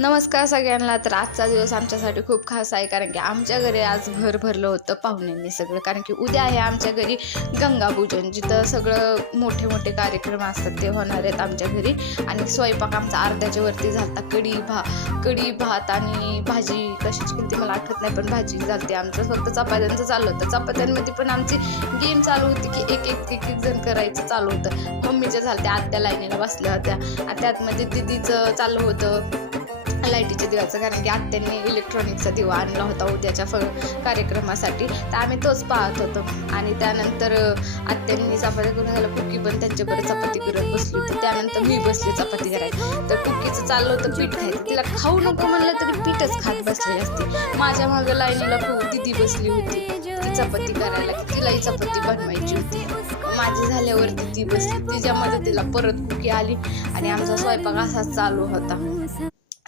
नमस्कार सगळ्यांना. तर आजचा दिवस आमच्यासाठी खूप खास आहे, कारण की आमच्या घरी आज घर भरलं होतं पाहुण्यांनी सगळं. कारण की उद्या आहे आमच्या घरी गंगापूजन, जिथं सगळं मोठे मोठे कार्यक्रम असतात ते होणार आहेत आमच्या घरी. आणि स्वयंपाक आमचा अर्ध्याच्या वरती झाला. कढी भात आणि भाजी कशाची केली ती मला आठवत नाही, पण भाजी झाली. आमचं फक्त चपात्यांचं चालू होतं. चपात्यांमध्ये पण आमची गेम चालू होती की एक जण करायचं चालू होतं. मम्मीच्या झालं त्या आत्या लाईनीला बसल्या होत्या आणि त्यातमध्ये दिदीचं चालू होतं लाईटीच्या दिवाचं, कारण की आत्यांनी इलेक्ट्रॉनिकचा दिवा आणला होता उद्याच्या कार्यक्रमासाठी. तर आम्ही तोच पाहत होतो. आणि त्यानंतर आत्यांनी चपाती करून झालं. कुकी पण त्यांच्याबरोबर चपाती करत बसली होती. त्यानंतर मी बसली चपाती करायला. तर कुकीचं चाललं होतं पीठ खायचं. तिला खाऊ नको म्हणलं तरी पीठच खात बसलेली असते. माझ्या मागं लाईनीला खूप दिदी बसली होती ती चपाती करायला, की तिलाही चपाती बनवायची होती. माझी झाल्यावरती ती बसली. तिच्या मदतीला परत कुकी आली आणि आमचा स्वयंपाक असाच चालू होता.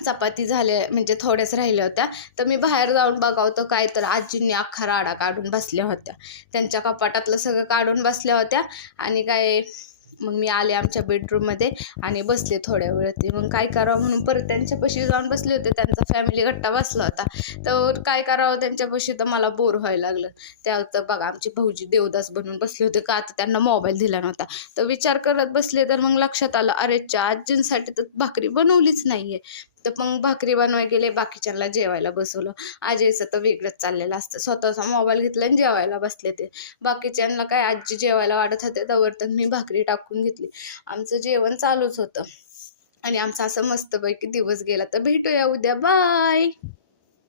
चपाती झाल्या म्हणजे थोड्याच राहिल्या होत्या. तर मी बाहेर जाऊन बघावतं काय, तर आजींनी अख्खा राडा काढून बसल्या होत्या. त्यांच्या कपाटातलं सगळं काढून बसल्या होत्या. आणि काय मग मी आले आमच्या बेडरूममध्ये आणि बसले थोड्या वेळात. मग काय करावं म्हणून परत त्यांच्यापाशी जाऊन बसले होते. त्यांचा फॅमिली गट्टा बसला होता. तर काय करावं त्यांच्यापाशी, तर मला बोर व्हायला लागलं. तर बघा आमचे भाऊजी देवदास बनून बसले होते, का तर त्यांना मोबाईल दिला नव्हता. तर विचार करत बसले, तर मग लक्षात आलं, अरे आजींसाठी तर भाकरी बनवलीच नाहीये. तर मग भाकरी बनवायला गेले, बाकीच्यांना जेवायला बसवलं. आजीचं तर वेगळंच चाललेलं असतं. स्वतःचा मोबाईल घेतला आणि जेवायला बसले ते. बाकीच्यांना काय आजी जेवायला वाढत होते, तर मी भाकरी टाकून घेतली. आमचं जेवण चालूच होतं आणि आमचा असं मस्तपैकी दिवस गेला. तर भेटूया उद्या. बाय.